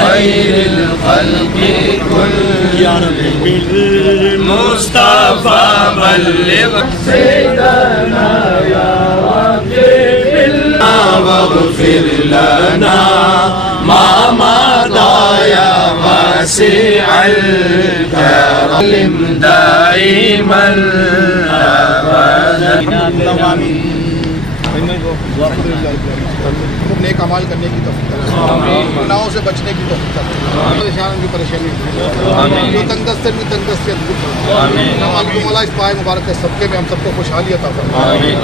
خير الخلق كل مصطفى بلغ سيدنا يا رب واغفر لنا ما مضى يا واسع الكرم دائما ابدا نیک اعمال کرنے کی توفیق عطا گناہوں سے بچنے کی توفیق عطا پریشانوں کی پریشانی جو تنگ دست سے بھی تنگ دستیاں دور مولا اس پائے مبارک کے صدقے میں ہم سب کو خوشحالی عطا فرمائے.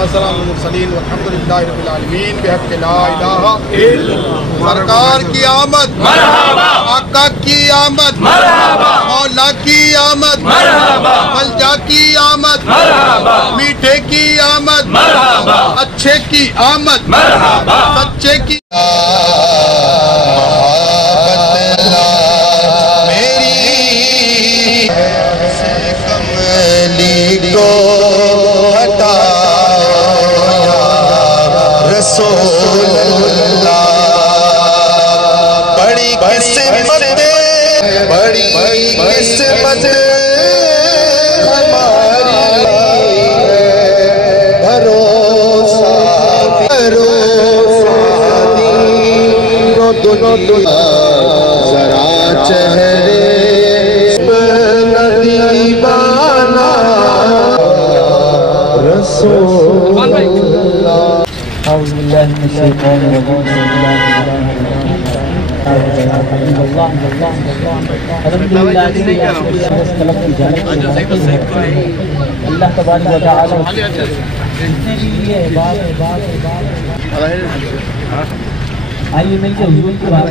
السلام المرسلین والحمد للہ رب العالمین بحق لا الہ الا اللہ. سرکار کی آمد مرحبا، آقا کی آمد مرحبا، مولا کی آمد مرحبا، ملجا کی آمد مرحبا، میٹھے کی آمد مرحبا، اچھے کی آمد مرحبا، سچے کی بڑی قسمت ہماری بھروسہ دنیا ذرا چہرے دیوانہ رسول اللہ. أعوذ بالله من الشيطان الرجيم. بسم الله الحمد لله اللہ تبارک و تعالی جتنے بھی یہ بات آئیے مل کے حضور کی بات